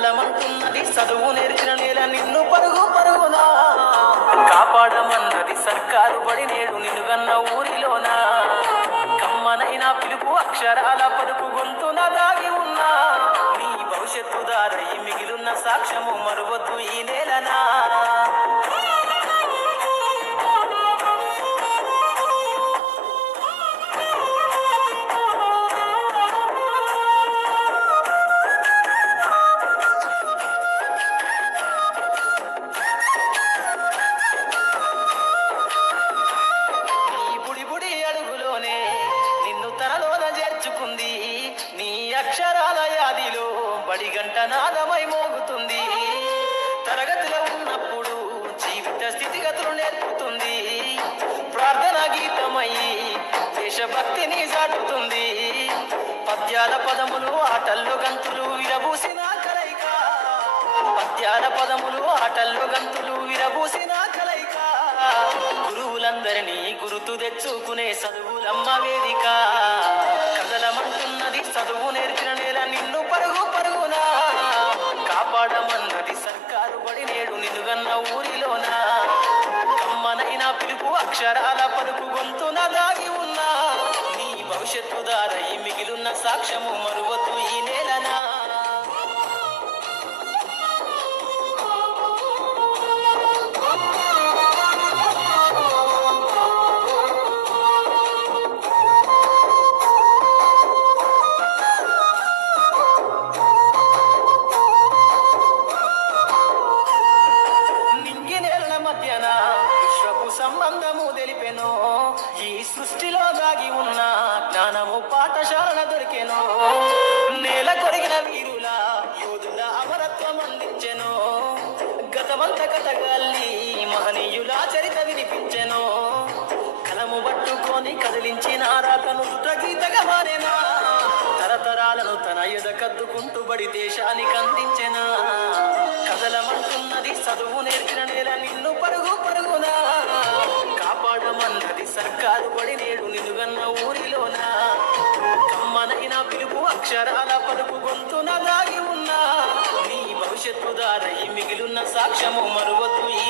కదలమంటున్నది చదువు నేర్చిన నేల నిన్ను పరుగు పరుగునా కాపాడమన్నది సర్కారు బడి నేడు నిన్నుగన్న ఊరిలోనా కమ్మనైనా పిలుపు అక్షరాల పలుకు గొంతున దాగి ఉన్నా నీ భవిష్యత్తు దారై మిగిలిన సాక్ష్యము మరువద్దు ఈ నేలనా నీ అక్షరాల యాదిలో బడిగంట నాదమై మోగుతుంది తరగతిలో ఉన్నప్పుడు జీవిత స్థితిగతులు నేర్పుతుంది ప్రార్థనా గీతమై దేశభక్తిని చాటుతుంది పద్యాల పదములు ఆటల్లో గంతులు విరబూసిన కలయిక పద్యాల పదములు ఆటల్లో గంతులు విరబూసిన కలయిక గురువులందరినీ గుర్తు తెచ్చుకునే చదువులమ్మ వేదిక కదలమంటున్నది చదువు నేర్చిన నేల నిన్ను పరుగు పరుగునా కాపాడమన్నది సర్కారు బడి నేడు నిన్నుగన్న ఊరిలోనా కమ్మనైనా పిలుపు అక్షరాల పలుకు గొంతున దాగి ఉన్నా నీ భవిష్యత్తు దారై మిగిలిన సాక్ష్యము మరువద్దు ఈ నేలనా విశ్వపు సంబంధము తెలిపెను ఈ సృష్టిలో దాగి ఉన్న జ్ఞానము పాఠశాల దొరికెను నేల కొరిగిన వీరుల యోధుల అమరత్వం అందించెను గతమంత కథగాల్లి మహనీయుల చరిత వినిపించెను కలము పట్టుకొని కదిలించిన రాతను గీతగా మారేనా తరతరాలను తన ఎద కద్దుకుంటూ బడి దేశానికి అందించెనా కదలమంటున్నది చదువు నేర్చిన నేల నిన్ను పరుగు పరుగునా కాపాడమన్నది సర్కారు బడి నేడు నిన్నుగన్న ఊరిలోనా కమ్మనైనా పిలుపు అక్షరాల పలుకు గొంతున దాగి ఉన్నా నీ భవిష్యత్తు దారై మిగిలిన సాక్ష్యము మరువద్దు ఈ